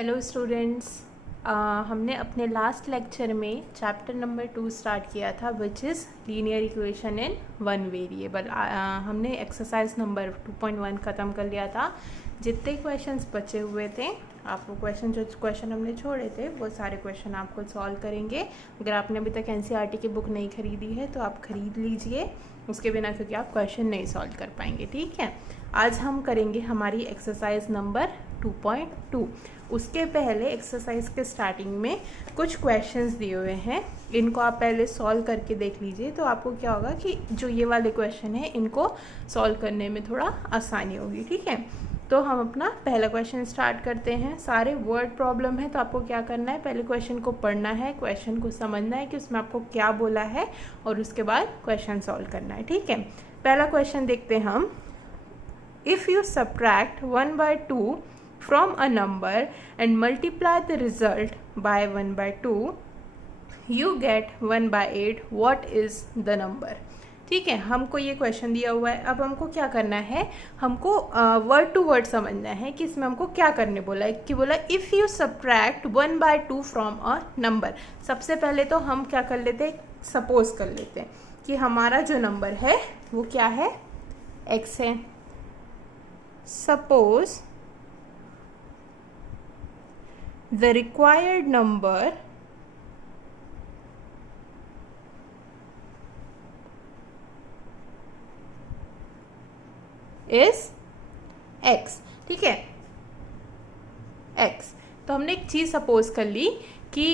Hello students. हमने अपने last lecture में चैप्टर नंबर 2 स्टार्ट किया था which is linear equation in one variable. हमने एक्सरसाइज नंबर 2.1 ख़त्म कर लिया था। जितने क्वेश्चंस बचे हुए थे आपको क्वेश्चन हमने छोड़े थे वो सारे क्वेश्चन आपको सॉल्व करेंगे। अगर आपने अभी तक एनसीईआरटी की बुक नहीं खरीदी है तो आप ख़रीद लीजिए उसके बिना, क्योंकि आप क्वेश्चन नहीं सॉल्व कर पाएंगे। ठीक है, आज हम करेंगे हमारी एक्सरसाइज नंबर 2.2। उसके पहले एक्सरसाइज के स्टार्टिंग में कुछ क्वेश्चंस दिए हुए हैं, इनको आप पहले सॉल्व करके देख लीजिए। तो आपको क्या होगा कि जो ये वाले क्वेश्चन है इनको सॉल्व करने में थोड़ा आसानी होगी। ठीक है, तो हम अपना पहला क्वेश्चन स्टार्ट करते हैं। सारे वर्ड प्रॉब्लम है, तो आपको क्या करना है, पहले क्वेश्चन को पढ़ना है, क्वेश्चन को समझना है कि उसमें आपको क्या बोला है और उसके बाद क्वेश्चन सॉल्व करना है। ठीक है, पहला क्वेश्चन देखते हैं हम। If you subtract 1/2 from a number and multiply the result by 1/2, you get 1/8. what is the number? ठीक है, हमको ये क्वेश्चन दिया हुआ है। अब हमको क्या करना है, हमको वर्ड टू वर्ड समझना है कि इसमें हमको क्या करने बोला है। कि बोला if you subtract 1/2 from a number. सबसे पहले तो हम क्या कर लेते हैं, सपोज कर लेते हैं कि हमारा जो नंबर है वो क्या है, x है। Suppose the required number is x। ठीक है, x। तो हमने एक चीज़ सपोज कर ली कि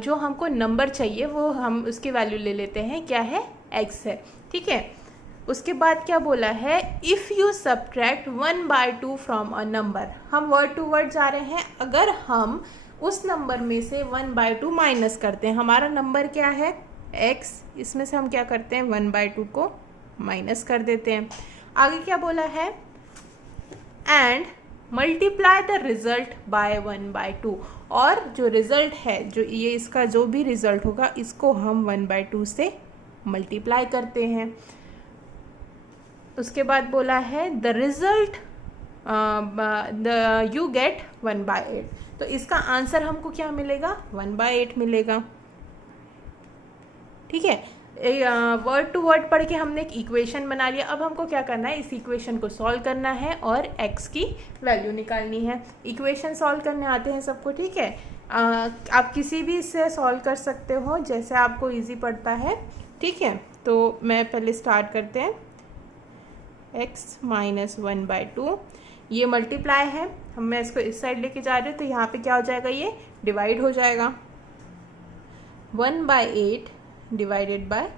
जो हमको नंबर चाहिए वो हम उसकी वैल्यू ले लेते हैं, क्या है, x है। ठीक है, उसके बाद क्या बोला है, if you subtract 1/2 from a number. हम वर्ड टू वर्ड जा रहे हैं। अगर हम उस नंबर में से 1/2 माइनस करते हैं, हमारा नंबर क्या है, x, इसमें से हम क्या करते हैं 1/2 को माइनस कर देते हैं। आगे क्या बोला है, and multiply the result by 1/2। और जो रिजल्ट है, जो ये इसका जो भी रिजल्ट होगा इसको हम 1/2 से मल्टीप्लाई करते हैं। उसके बाद बोला है द रिजल्ट यू गेट 1/8। तो इसका आंसर हमको क्या मिलेगा, 1/8 मिलेगा। ठीक है, वर्ड टू वर्ड पढ़ के हमने एक इक्वेशन बना लिया। अब हमको क्या करना है, इस इक्वेशन को सॉल्व करना है और x की वैल्यू निकालनी है। इक्वेशन सॉल्व करने आते हैं सबको। ठीक है, आप किसी भी इससे सॉल्व कर सकते हो जैसे आपको इजी पड़ता है। ठीक है, तो मैं पहले स्टार्ट करते हैं। x - 1/2 ये मल्टीप्लाई है, मैं इसको इस साइड लेके जा रही हूँ तो यहाँ पे क्या हो जाएगा, ये डिवाइड हो जाएगा। 1/8 डिवाइडेड बाय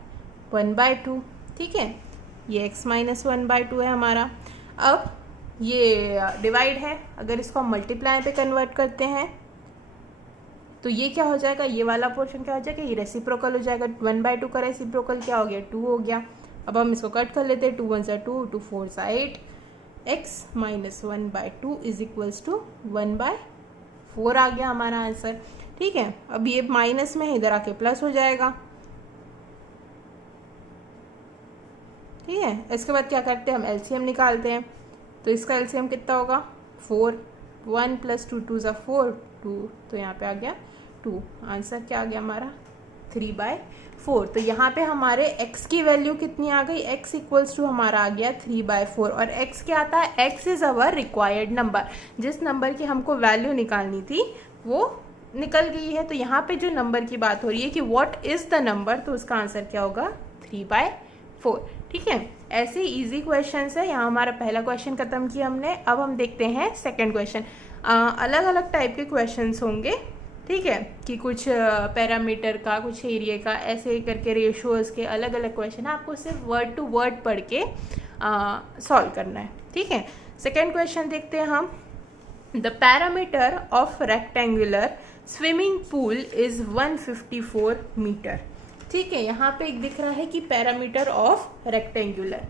1/2। ठीक है, ये x - 1/2 है हमारा। अब ये डिवाइड है, अगर इसको हम मल्टीप्लाई पे कन्वर्ट करते हैं तो ये क्या हो जाएगा, ये वाला पोर्शन क्या हो जाएगा, ये रेसिप्रोकल हो जाएगा। 1/2 का रेसिप्रोकल क्या हो गया, 2 हो गया। अब हम इसको कट कर लेते हैं, 2 1 2, 2 4 8। x - 1/2 इज इक्वल्स टू 1/4 आ गया हमारा आंसर। ठीक है, अब ये माइनस में इधर आके प्लस हो जाएगा। ठीक है, इसके बाद क्या करते हैं, हम एलसीएम निकालते हैं। तो इसका एलसीएम कितना होगा, 4। 1 + 2 2 4 2, तो यहाँ पे आ गया 2। आंसर क्या आ गया हमारा, 3/4। तो यहाँ पे हमारे x की वैल्यू कितनी आ गई, x इक्वल्स टू हमारा आ गया 3/4। और x क्या आता है, x is our required number. जिस नंबर की हमको वैल्यू निकालनी थी वो निकल गई है। तो यहाँ पे जो नंबर की बात हो रही है कि व्हाट इज़ द नंबर, तो उसका आंसर क्या होगा, 3/4। ठीक है, ऐसे इजी क्वेश्चंस है। यहाँ हमारा पहला क्वेश्चन खत्म किया हमने। अब हम देखते हैं सेकंड क्वेश्चन। अलग अलग टाइप के क्वेश्चंस होंगे। ठीक है, कि कुछ पैरामीटर का, कुछ एरिया का, ऐसे करके रेशियोज के अलग अलग क्वेश्चन है। आपको सिर्फ वर्ड टू वर्ड पढ़ के सॉल्व करना है। ठीक है, सेकेंड क्वेश्चन देखते हैं हम। The parameter of rectangular swimming pool is 154 metre. ठीक है, यहाँ पे एक दिख रहा है कि पैरामीटर ऑफ रेक्टेंगुलर।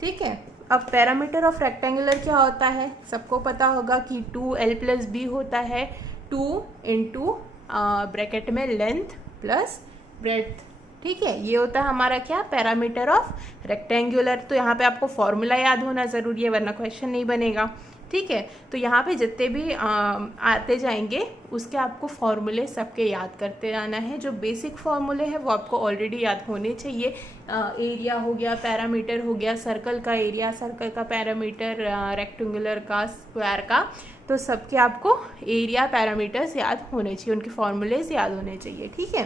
ठीक है, अब पैरामीटर ऑफ रेक्टेंगुलर क्या होता है, सबको पता होगा कि 2l + b होता है। 2 × ब्रैकेट में लेंथ प्लस ब्रेड्थ। ठीक है, ये होता है हमारा क्या, पैरामीटर ऑफ रेक्टेंगुलर। तो यहाँ पे आपको फॉर्मूला याद होना ज़रूरी है वरना क्वेश्चन नहीं बनेगा। ठीक है। तो यहाँ पे जितने भी आते जाएंगे उसके आपको फॉर्मूले सबके याद करते रहना है। जो बेसिक फॉर्मूले हैं वो आपको ऑलरेडी याद होने चाहिए। एरिया हो गया, पैरामीटर हो गया, सर्कल का एरिया, सर्कल का पैरामीटर, रेक्टेंगुलर का, स्क्वायर का, तो सबके आपको एरिया पैरामीटर्स याद होने चाहिए, उनके फॉर्मूलेज याद होने चाहिए, ठीक है।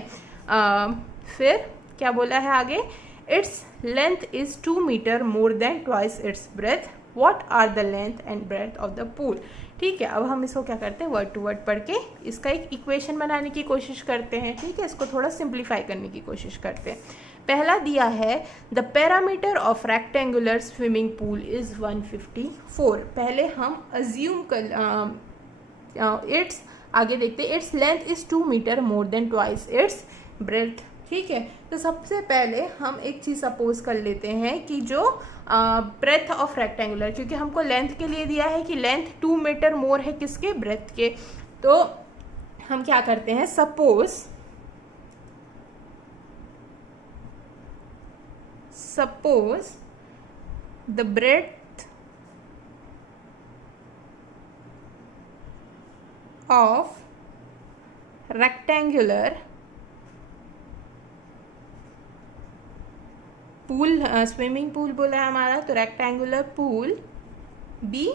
फिर क्या बोला है आगे, its length is 2 metre more than twice its breadth, what are the length and breadth of the pool. ठीक है, अब हम इसको क्या करते हैं, वर्ड टू वर्ड पढ़ के इसका एक इक्वेशन बनाने की कोशिश करते हैं। ठीक है, इसको थोड़ा सिंप्लीफाई करने की कोशिश करते हैं। पहला दिया है the parameter of rectangular swimming pool is 154। पहले हम अज्यूम कर इट्स, आगे देखते हैं, its length is 2 metre more than twice its breadth. ठीक है, तो सबसे पहले हम एक चीज सपोज कर लेते हैं कि जो ब्रेथ ऑफ रेक्टेंगुलर, क्योंकि हमको लेंथ के लिए दिया है कि लेंथ 2 मीटर मोर है किसके, ब्रेथ के, तो हम क्या करते हैं, suppose the breadth of rectangular pool, swimming pool बोला है हमारा, तो rectangular pool be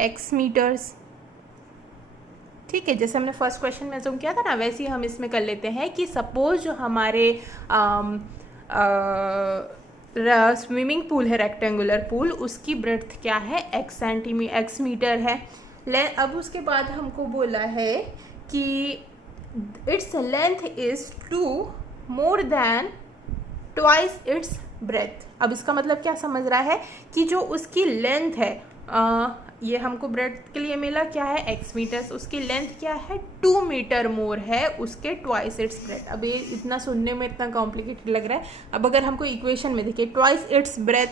x metres. ठीक है, जैसे हमने फर्स्ट क्वेश्चन में अज्यूम किया था ना, वैसे ही हम इसमें कर लेते हैं कि सपोज जो हमारे स्विमिंग पूल है, रेक्टेंगुलर पूल, उसकी ब्रेड्थ क्या है, x मीटर है। अब उसके बाद हमको बोला है कि it's length is 2 more than twice its breath. अब इसका मतलब क्या समझ रहा है कि जो उसकी लेंथ है, ये हमको ब्रेथ के लिए मिला क्या है, x मीटर्स, उसकी लेंथ क्या है, 2 मीटर मोर है उसके ट्वाइस इट्स ब्रेथ। अब ये इतना सुनने में इतना कॉम्प्लिकेटेड लग रहा है। अब अगर हमको इक्वेशन में देखिए ट्वाइस इट्स ब्रेथ,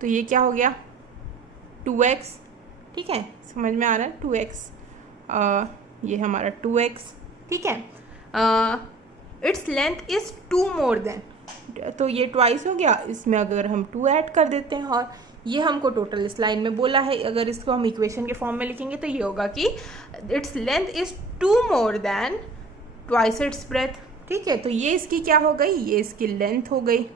तो ये क्या हो गया, 2x। ठीक है, समझ में आ रहा है, 2x, ये हमारा 2x। ठीक है, it's length is 2 more than, तो ये ट्वाइस हो गया, इसमें अगर हम 2 ऐड कर देते हैं, और ये हमको टोटल इस लाइन में बोला है। अगर इसको हम इक्वेशन के फॉर्म में लिखेंगे तो ये होगा कि it's length is 2 more than twice its breadth. ठीक है, तो ये इसकी क्या हो गई, ये इसकी लेंथ हो गई।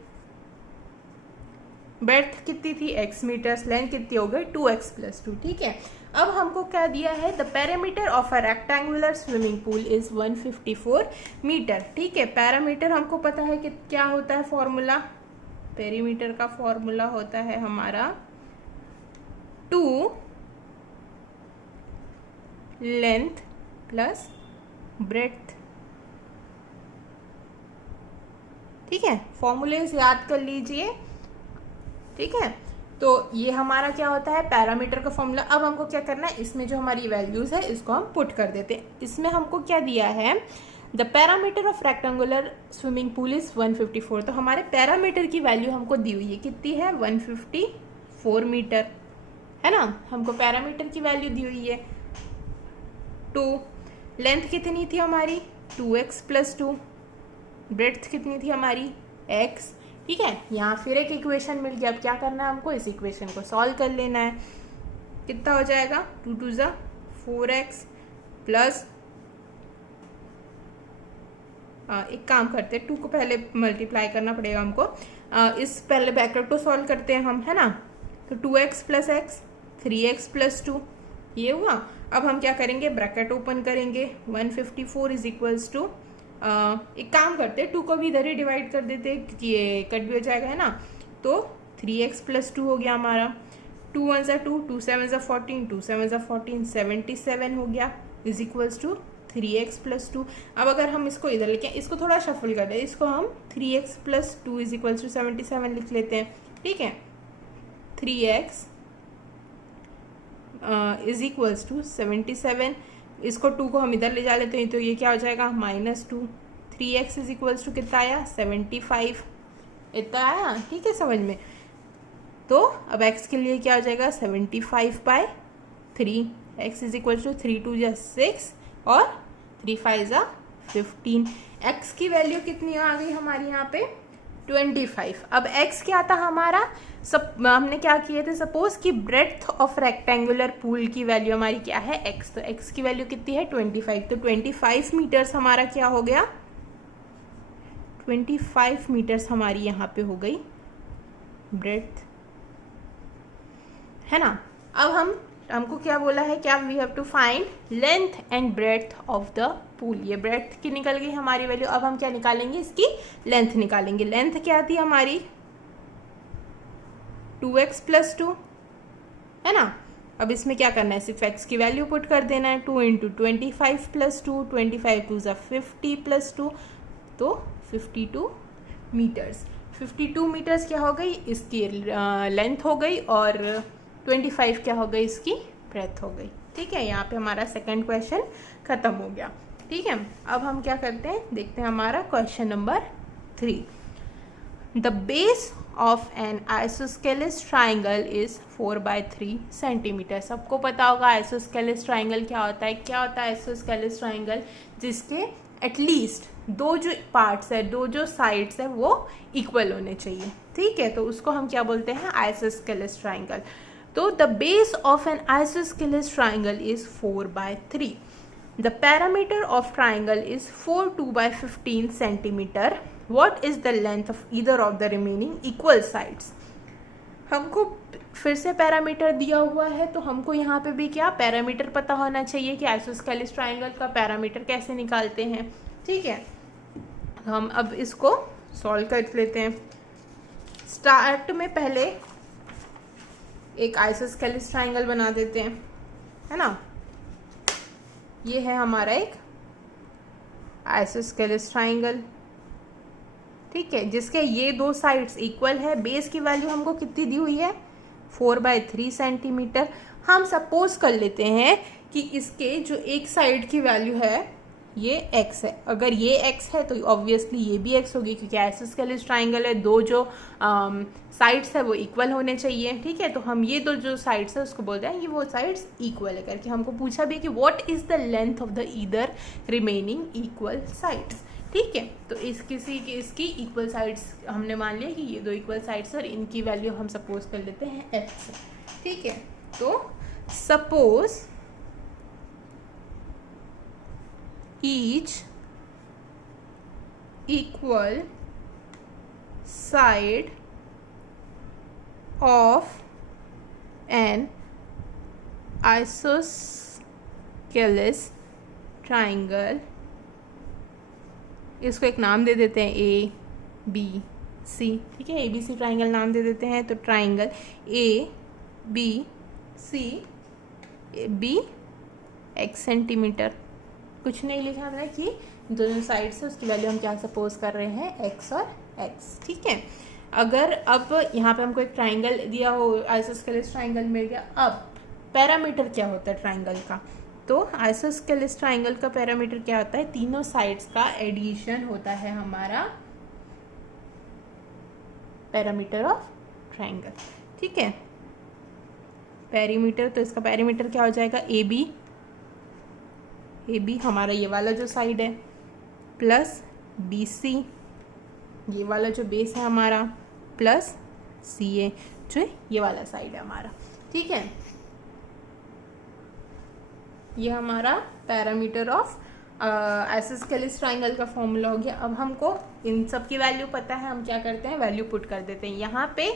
ब्रेथ कितनी थी, x मीटर्स, लेंथ कितनी हो गई, 2x + 2। ठीक है, अब हमको क्या दिया है, the parameter of a rectangular swimming pool is 154 metre. ठीक है, पैरामीटर हमको पता है कि क्या होता है फॉर्मूला, पेरीमीटर का फॉर्मूला होता है हमारा 2 लेंथ प्लस ब्रेड्थ। ठीक है, फॉर्मूले से याद कर लीजिए। ठीक है, तो ये हमारा क्या होता है, पैरामीटर का फॉर्मूला। अब हमको क्या करना है, इसमें जो हमारी वैल्यूज है इसको हम पुट कर देते हैं। इसमें हमको क्या दिया है, the parameter of rectangular swimming pool is 154। तो हमारे पैरामीटर की वैल्यू हमको दी हुई है, कितनी है, 154 मीटर, है ना। हमको पैरामीटर की वैल्यू दी हुई है 2। लेंथ कितनी थी हमारी, 2x + 2। ब्रेड्थ कितनी थी हमारी, x। ठीक है, यहाँ फिर एक इक्वेशन मिल गया। अब क्या करना है हमको, इस इक्वेशन को सॉल्व कर लेना है। कितना हो जाएगा, 2 × 2 = 4x प्लस, एक काम करते हैं, 2 को पहले मल्टीप्लाई करना पड़ेगा हमको। इस पहले ब्रैकेट को सॉल्व करते हैं हम, है ना। तो 2x + x 3x + 2 ये हुआ। अब हम क्या करेंगे, ब्रैकेट ओपन करेंगे, 154 = एक काम करते हैं, 2 को भी इधर ही डिवाइड कर देते हैं क्योंकि ये कट भी हो जाएगा, है ना। तो 3x + 2 हो गया हमारा, 2 × 1 = 2, 2 × 7 = 14, 2 × 7 = 14, 77 हो गया, = 3x + 2। अब अगर हम इसको इधर लेके, इसको थोड़ा शफल कर दें, इसको हम 3x + 2 = 77 लिख लेते हैं। ठीक है, 3x = 77, इसको 2 को हम इधर ले जा लेते हैं, तो ये क्या हो जाएगा, -2। 3x = कितना आया, 75, इतना आया। ठीक है, समझ में। तो अब x के लिए क्या हो जाएगा, 75/3। x = 3 × 2 = 6 और 3 × 5 = 15। x की वैल्यू कितनी आ गई हमारी यहाँ पे, 25। अब x क्या था हमारा, हमने क्या किए थे, सपोज कि ब्रेड्थ ऑफ रेक्टेंगुलर पूल की वैल्यू हमारी क्या है x, तो x की वैल्यू कितनी है 25, तो 25 मीटर्स हमारा क्या हो गया, 25 मीटर्स हमारी यहाँ पे हो गई ब्रेड्थ, है ना। अब हमको क्या बोला है, क्या we have to find length and breadth of the pool. ये ब्रेड्थ की निकल गई हमारी वैल्यू, अब हम क्या निकालेंगे, इसकी लेंथ निकालेंगे। लेंथ क्या थी हमारी 2x + 2, है ना। अब इसमें क्या करना है, सिर्फ x की वैल्यू पुट कर देना है, 2 × 25 + 2, 25 2 = 50 + 2, तो 52 मीटर्स। 52 मीटर्स क्या हो गई, इसकी लेंथ हो गई, और 25 क्या हो गई, इसकी ब्रेथ हो गई। ठीक है, यहाँ पे हमारा सेकंड क्वेश्चन खत्म हो गया। ठीक है, अब हम क्या करते हैं, देखते हैं हमारा question number 3। The base of an isosceles triangle is 4/3 centimetre. सबको पता होगा आइसोस्केलेस ट्राइंगल क्या होता है। क्या होता है आइसोस्केलेस ट्राइंगल, जिसके एटलीस्ट दो जो पार्ट्स है, दो जो साइड्स है वो इक्वल होने चाहिए। ठीक है, तो उसको हम क्या बोलते हैं, आइसोस्केलेस ट्राइंगल। तो the base of an isosceles triangle is 4/3। The parameter of triangle is 4 2/15 centimetre. What is the length of either of the remaining equal sides? हमको फिर से पैरामीटर दिया हुआ है, तो हमको यहाँ पे भी क्या पैरामीटर पता होना चाहिए कि आइसोस्केलेस ट्राइंगल का पैरामीटर कैसे निकालते हैं। ठीक है, हम अब इसको सॉल्व कर लेते हैं। स्टार्ट में पहले एक आइसोस्केलेस ट्राइंगल बना देते हैं, है ना। ये है हमारा एक आइसोस्केलेस ट्राइंगल, ठीक है, जिसके ये दो साइड्स इक्वल है। बेस की वैल्यू हमको कितनी दी हुई है, 4/3 सेंटीमीटर। हम सपोज कर लेते हैं कि इसके जो एक साइड की वैल्यू है ये x है। अगर ये x है तो ऑब्वियसली ये भी x होगी, क्योंकि आइसोस्केलेस ट्राइंगल है, दो जो साइड्स है वो इक्वल होने चाहिए। ठीक है, तो हम ये दो जो साइड्स है उसको बोलते हैं ये वो साइड्स इक्वल है करके। हमको पूछा भी कि what is the length of the either remaining equal sides. ठीक है, तो इसकी इक्वल साइड्स हमने मान लिया कि ये दो इक्वल साइड्स, और इनकी वैल्यू हम सपोज कर लेते हैं x। ठीक है, तो suppose each equal side of an isosceles triangle, इसको एक नाम दे देते हैं A B C। ठीक है, ABC ट्राइंगल नाम दे देते हैं। तो triangle ABC B x centimetre, कुछ नहीं लिखा हमने कि दोनों साइड से उसकी वैल्यू हम क्या सपोज कर रहे हैं, x और x। ठीक है, अगर अब यहाँ पे हमको एक ट्राइंगल दिया हो, आइसोस्केलेस ट्राइंगल मिल गया। अब पैरामीटर क्या होता है ट्राइंगल का, तो आइसोस्केलेस ट्राइंगल का पैरामीटर क्या होता है, तीनों साइड्स का एडिशन होता है हमारा पैरामीटर ऑफ ट्राइंगल। ठीक है, पैरीमीटर, तो इसका पैरीमीटर क्या हो जाएगा, ए बी हमारा ये वाला जो साइड है, प्लस BC ये वाला जो बेस है हमारा, प्लस CA जो ये वाला साइड है हमारा। ठीक है, ये हमारा पैरामीटर ऑफ आइसोस्केलेस ट्राइंगल का फॉर्मूला हो गया। अब हमको इन सब की वैल्यू पता है, हम क्या करते हैं, वैल्यू पुट कर देते हैं। यहाँ पे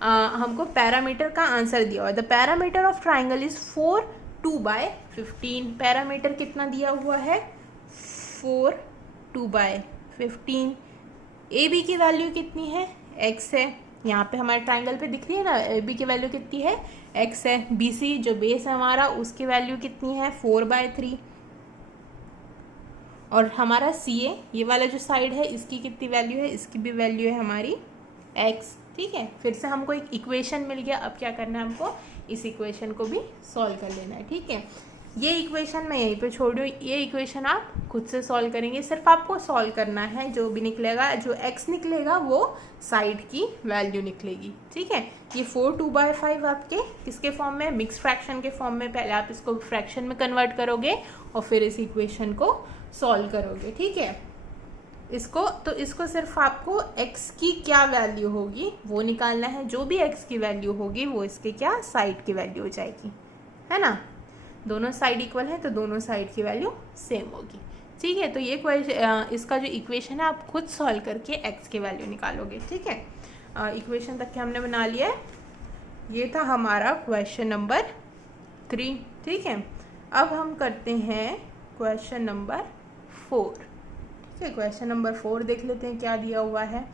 हमको पैरामीटर का आंसर दिया हुआ है। The parameter of triangle is 4 2/15। Parameter कितना दिया हुआ है, 4 2/15। AB की वैल्यू कितनी है, x है। यहाँ पे हमारे ट्राइंगल पे दिख रही है ना, AB की वैल्यू कितनी है, x है। BC जो बेस है हमारा, उसकी वैल्यू कितनी है, 4/3। और हमारा CA ये वाला जो साइड है, इसकी कितनी वैल्यू है, इसकी भी वैल्यू है हमारी x। ठीक है, फिर से हमको एक इक्वेशन मिल गया। अब क्या करना है, हमको इस इक्वेशन को भी सॉल्व कर लेना है। ठीक है, ये इक्वेशन मैं यहीं पे छोड़ रही हूँ, ये इक्वेशन आप खुद से सॉल्व करेंगे। सिर्फ आपको सॉल्व करना है, जो भी निकलेगा, जो x निकलेगा वो साइड की वैल्यू निकलेगी। ठीक है, ये 4 2/5 आपके किसके फॉर्म में, मिक्स फ्रैक्शन के फॉर्म में। पहले आप इसको फ्रैक्शन में कन्वर्ट करोगे और फिर इस इक्वेशन को सॉल्व करोगे। ठीक है, इसको सिर्फ आपको x की क्या वैल्यू होगी वो निकालना है। जो भी x की वैल्यू होगी वो इसके क्या साइड की वैल्यू हो जाएगी, है ना। दोनों साइड इक्वल है तो दोनों साइड की वैल्यू सेम होगी, ठीक है। तो ये इसका जो इक्वेशन है आप खुद सॉल्व करके x की वैल्यू निकालोगे, ठीक है। इक्वेशन तक के हमने बना लिया है। ये था हमारा क्वेश्चन नंबर 3, ठीक है। अब हम करते हैं क्वेश्चन नंबर 4, ठीक है। क्वेश्चन नंबर 4 देख लेते हैं क्या दिया हुआ है।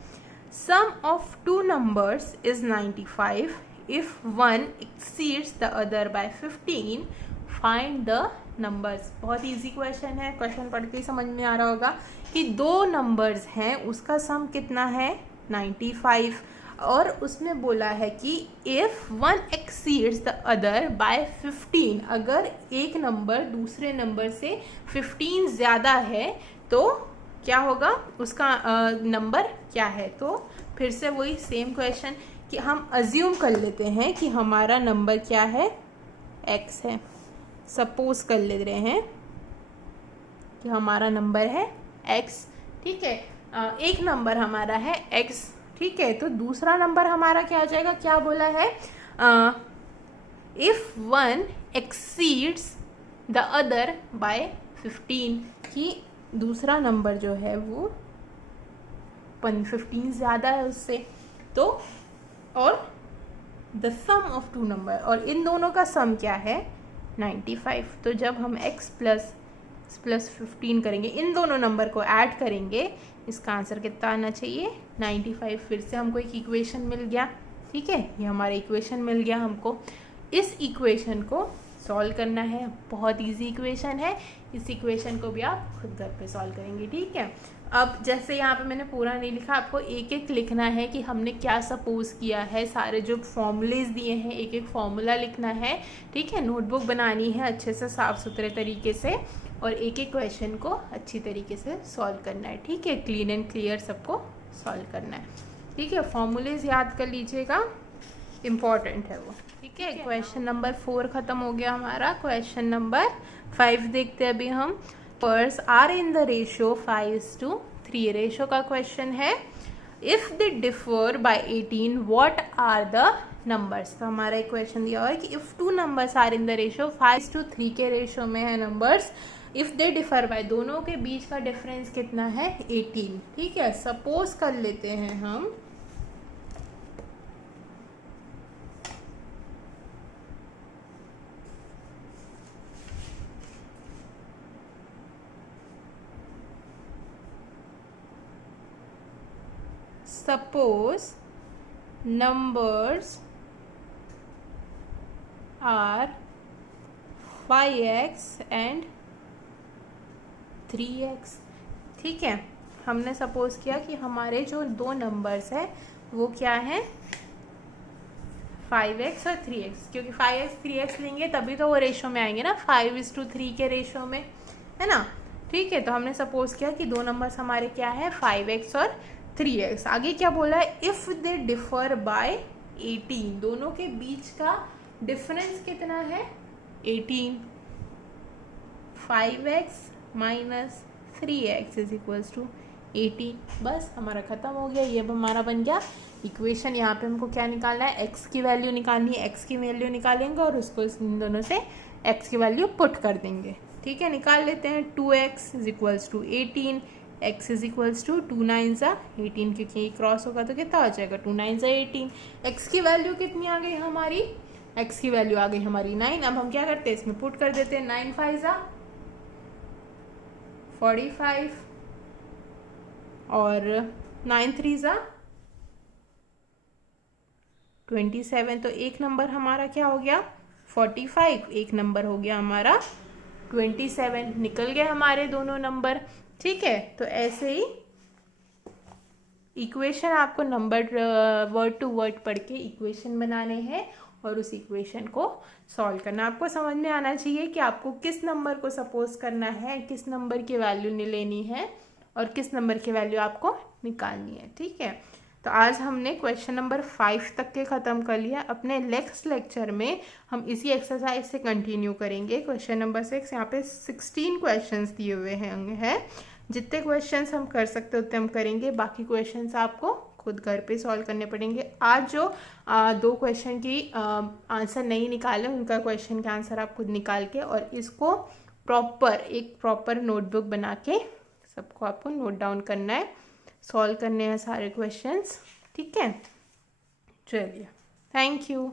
Sum of two numbers is 95 if one exceeds the other by 15 find the numbers. बहुत इजी क्वेश्चन है, क्वेश्चन पढ़ के ही समझ में आ रहा होगा कि दो नंबर्स हैं उसका सम कितना है 95, और उसमें बोला है कि if one exceeds the other by 15, अगर एक नंबर दूसरे नंबर से 15 ज़्यादा है तो क्या होगा, उसका नंबर क्या है। तो फिर से वही सेम क्वेश्चन कि हम अज्यूम कर लेते हैं कि हमारा नंबर क्या है, x है। सपोज कर ले रहे हैं कि हमारा नंबर है x, ठीक है। एक नंबर हमारा है x, ठीक है। तो दूसरा नंबर हमारा क्या हो जाएगा, क्या बोला है, if one exceeds the other by 15, कि दूसरा नंबर जो है वो 15 ज़्यादा है उससे, तो और the sum of two number, और इन दोनों का सम क्या है 95। तो जब हम x प्लस 15 करेंगे, इन दोनों नंबर को ऐड करेंगे, इसका आंसर कितना आना चाहिए 95। फिर से हमको एक इक्वेशन मिल गया, ठीक है। ये हमारा इक्वेशन मिल गया हमको। इस इक्वेशन को सॉल्व करना है, बहुत इजी इक्वेशन है। इस इक्वेशन को भी आप खुद घर पे सॉल्व करेंगे, ठीक है। अब जैसे यहाँ पे मैंने पूरा नहीं लिखा, आपको एक एक लिखना है कि हमने क्या सपोज किया है। सारे जो फॉर्मूलेज दिए हैं एक एक फॉर्मूला लिखना है, ठीक है। नोटबुक बनानी है अच्छे से साफ़ सुथरे तरीके से, और एक एक क्वेश्चन को अच्छी तरीके से सॉल्व करना है, ठीक है। क्लीन एंड क्लियर सबको सॉल्व करना है, ठीक है। फॉर्मूलेज याद कर लीजिएगा, इम्पॉर्टेंट है वो, ठीक है। क्वेश्चन नंबर 4 ख़त्म हो गया हमारा। क्वेश्चन नंबर 5 देखते हैं अभी हम। Numbers are in the ratio 5:3, ratio का क्वेश्चन है। If they differ by 18 what are the numbers. तो हमारा एक क्वेश्चन दिया हुआ है कि if two numbers are in the ratio 5:3 के रेशियो में है numbers, if they differ by, दोनों के बीच का डिफरेंस कितना है 18, ठीक है। सपोज कर लेते हैं हम suppose numbers are 5x and 3x, ठीक है। हमने सपोज किया कि हमारे जो दो नंबर्स है वो क्या है 5x और 3x, क्योंकि 5x 3x लेंगे तभी तो वो रेशो में आएंगे ना, 5:3 के रेशो में, है ना, ठीक है। तो हमने सपोज किया कि दो नंबर्स हमारे क्या है 5x और 3x। आगे क्या बोला है, इफ़ दे डिफर बाय 18, दोनों के बीच का डिफरेंस कितना है 18, 5x minus 3x is equals to 18। बस हमारा ख़त्म हो गया, ये हमारा बन गया इक्वेशन। यहाँ पे हमको क्या निकालना है, x की वैल्यू निकालनी है। x की वैल्यू निकालेंगे और उसको इन दोनों से x की वैल्यू पुट कर देंगे, ठीक है। निकाल लेते हैं 2x is equals to 18, x is equals to 2 9 18, क्योंकि क्रॉस होगा तो कितना आ जाएगा 2 9 18। x की वैल्यू कितनी आ गई हमारी, x की वैल्यू आ गई हमारी 9। अब हम क्या करते हैं, इसमें पुट कर देते हैं, 9 5 45 और 9 3 27। तो एक नंबर हमारा क्या हो गया 45, एक नंबर हो गया हमारा 27। निकल गए हमारे दोनों नंबर, ठीक है। तो ऐसे ही इक्वेशन आपको नंबर वर्ड टू वर्ड पढ़ के इक्वेशन बनाने हैं और उस इक्वेशन को सॉल्व करना। आपको समझ में आना चाहिए कि आपको किस नंबर को सपोज करना है, किस नंबर की वैल्यू लेनी है और किस नंबर की वैल्यू आपको निकालनी है, ठीक है। तो आज हमने क्वेश्चन नंबर 5 तक के ख़त्म कर लिया। अपने नेक्स्ट लेक्चर में हम इसी एक्सरसाइज से कंटिन्यू करेंगे। क्वेश्चन नंबर 6, यहाँ पे 16 क्वेश्चंस दिए हुए हैं। जितने क्वेश्चंस हम कर सकते उतने हम करेंगे, बाकी क्वेश्चंस आपको खुद घर पे सॉल्व करने पड़ेंगे। आज जो 2 क्वेश्चन की आंसर नहीं निकाले उनका क्वेश्चन का आंसर आप खुद निकाल के और इसको एक प्रॉपर नोटबुक बना के सबको आपको नोट डाउन करना है, सॉल्व करने हैं सारे क्वेश्चंस, ठीक है। चलिए, थैंक यू।